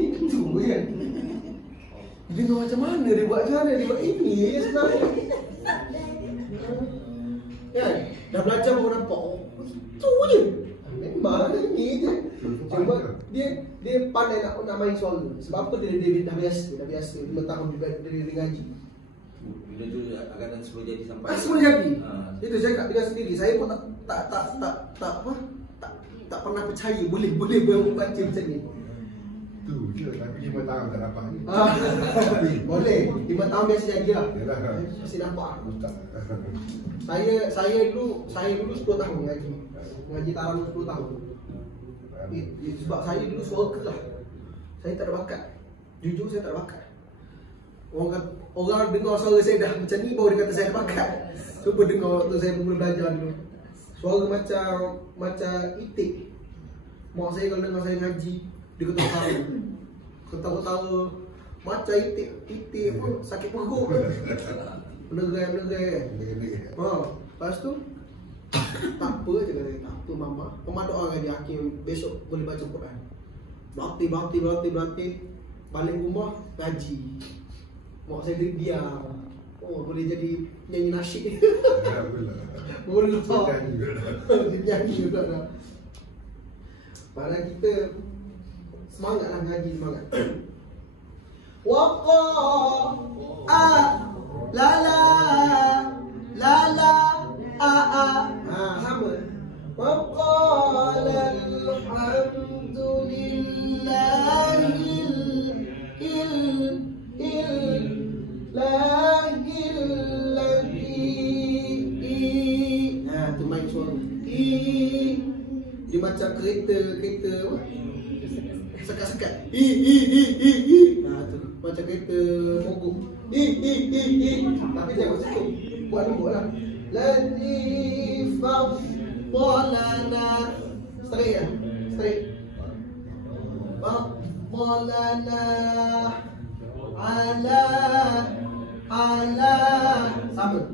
Itu kan. Dia macam mana dia buat cara dia buat ini sebenarnya. Kan? Dah belajar baru nampak. Oh, itu je. Memang ni je. Cuma dia pandai nak main suara. Sebab apa dia dah biasa 5 tahun dia ngaji. Bila tu akan sebelum jadi sampai. Sebelum jadi. Itu saya kat dengan sendiri. Saya pun tak pernah percaya boleh membaca macam ni. Tu je, tapi 5 tahun tak dapat ni. Boleh. 5 tahun biasa jadi lah. Yalah. Masih nampak. Tak. Saya dulu 10 tahun ngaji tarawih 10 tahun. Sebab saya dulu suara keras. Saya tak ada bakat. Jujur saya tak ada bakat. Orang dengar suara saya dah macam ni baru dia kata saya ada bakat. Cuba dengar waktu saya mula belajar dulu. Suara macam itik. Mak saya kalau dengar saya ngaji, dia ketawa-ketawa macam itik pun sakit perut. Menerai. Lepas tu tak apa je kata, tak apa mama. Mama doa dengan dia Hakim besok boleh baca Quran. Berlatih. Balik rumah ngaji. Mak saya diam. Oh, boleh jadi nyanyi nasyid. Boleh. Dia nyanyi juga dah. Padahal kita semangatlah ngaji, semangat. Waqa la sama. Waqala tu main suara. Dia macam kereta sekat-sekat. Tu macam kereta mogok. Tapi jangan masuk. Buat lah. Ladzi faddalana. Straight. Faddalana ala sama.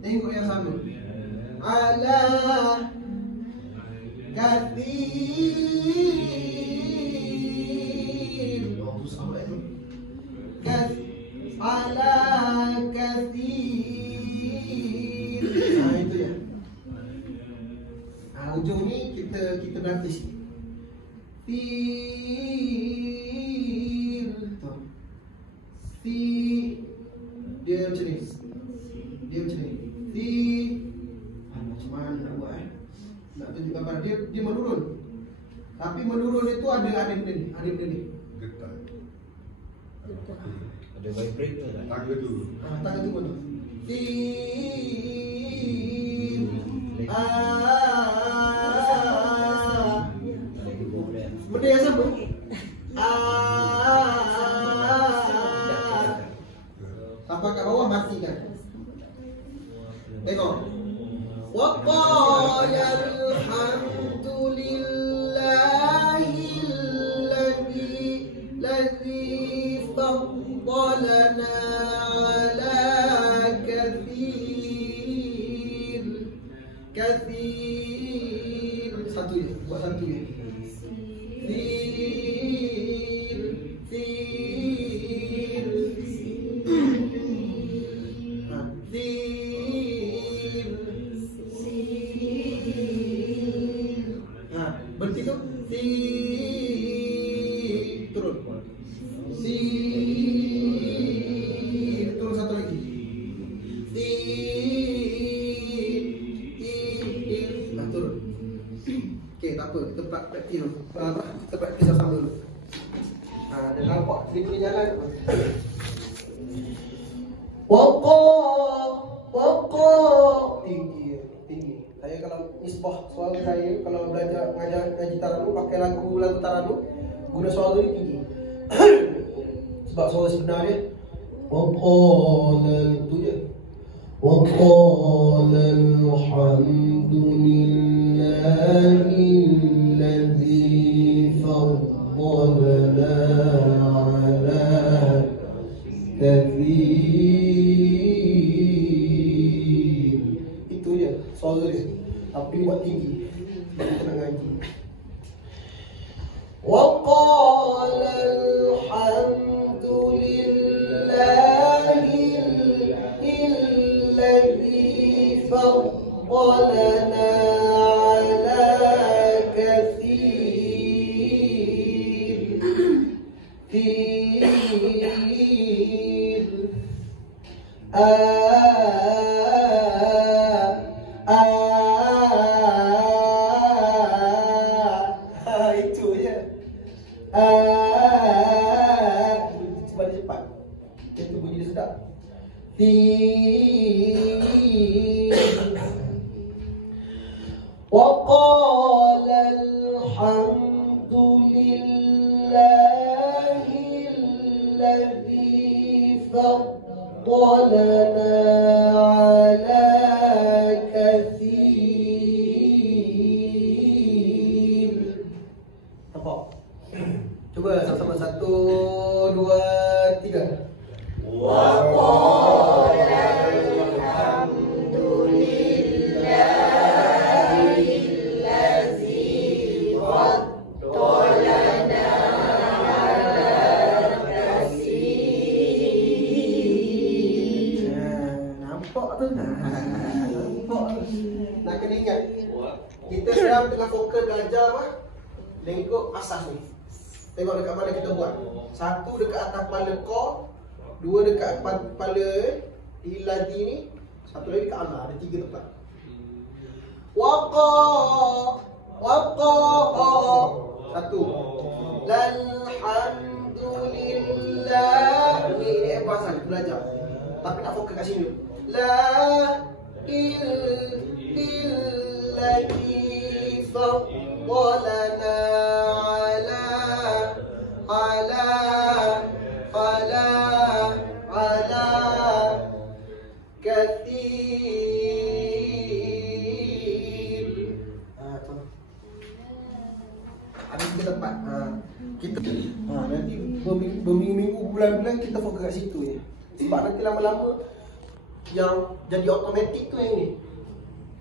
Tengok yang sama. Ala kathir. Susah itu. Ala kathir. Itu ya. Ujung ni kita berhenti sikit. Dia macam ni. Macam mana nak buat nak tunjuk gambar dia menurun. Tapi menurun itu ada benda ni. Getar. Ada vibrate ke tak? Tangga tu. Tangga tu betul. Benda yang sama. Sampai kat bawah mati kan. Tengok. Wa qala alhamdulillahi alladzi faddalana ala kathir. Satu je, buat satu je. Berhenti tu turun. Turun satu lagi. Turun. Okey, tak apa, kita praktis dulu. Kita praktis sama dulu. Dia nampak dia punya jalan. Waqa tinggi. Saya kalau isbah suara saya kalau belajar ngaji tarawih pakai lagu tarawih guna suara ni tinggi. Sebab suara sebenarnya waqala tu je. Waqala alhamdulillahi alladzi faddalana ala kathir. Itu je suara dia. Tapi buat tinggi. kita nak ngaji. Wa qala alhamdulillahi alladhi faddalana ala itu je. Cepat-cepat. Itu bunyi dia sedap. Wa qala alhamdulillahi alladhi faddalana ala kathir. Nampak? Cuba sama-sama 1, 2, 3. Wa qala alhamdulillahi allazi faddalana ala kathir. Nampak tu? Nampak tu? Nak kena ingat. Kita sekarang tengah fokus belajar apa? Lengkuk asas ni. Tengok dekat mana kita buat. 1 dekat atas kepala kor, 2 dekat kepala iladi ni, 1 lagi dekat ala. Ada 3 tempat. Waqa 1. Alhamdulillah. Ni bahasa kita belajar. Tapi nak fokus kat sini. La illati faddalana ala kathir. Ada 3 tempat. Kita nanti berminggu-minggu, bulan-bulan kita fokus kat situ je. Sebab nanti lama-lama yang jadi automatik tu yang ni.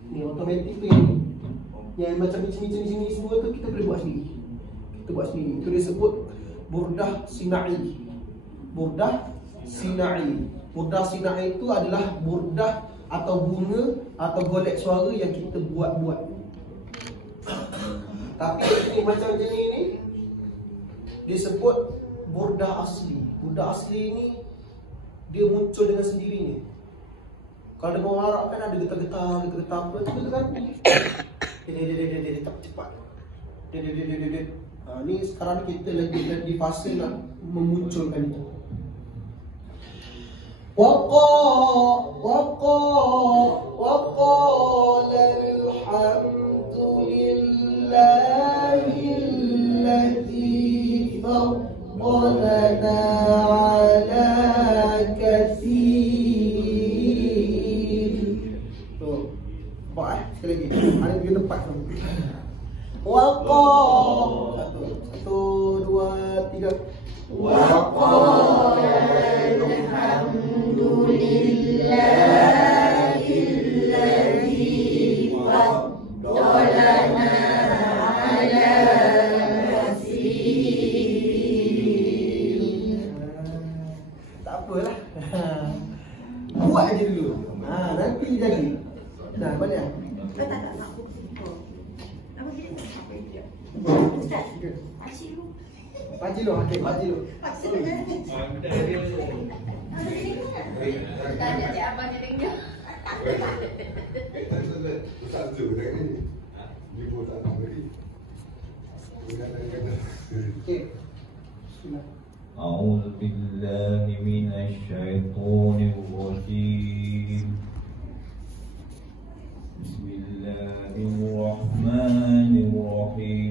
Ni automatik tu yang ni. Yang macam macam-macam semua tu kita boleh buat sendiri. Kita buat sendiri. Itu disebut burdah sinai. Burdah sinai. Burdah sinai itu adalah burdah atau bunga atau golek suara yang kita buat-buat. Tapi ini macam jenis ni disebut burdah asli. Burdah asli ni dia muncul dengan sendirinya. Kalau dengan orang Arab kan ada getar-getar apa tu kan. Dia cepat. Ni sekarang kita lagi di fase nak memunculkan itu. Waqala alhamdulillahi alladhi faddalana ala kathir. Tu. Nampak sekali lagi. Ada 3 tempat tu. Waqala 1, 2, 3. Waqala alhamdulillahi alladhi faddalana ala kathir. Tak apalah. Buat aja dulu. Nanti jadi. Dah balik. Tak aku simple. Apa dia tak apa dia. Ustaz. Pakcik lu. Pakcik lu, okey, pakcik lu. Pakcik lu jangan kecil. Tak ada cik abang je tengok. Ustaz tu kat ni. Dia pun tak tahu lagi. Okey. Bismillah. أعوذ بالله من الشيطان الرجيم بسم الله الرحمن الرحيم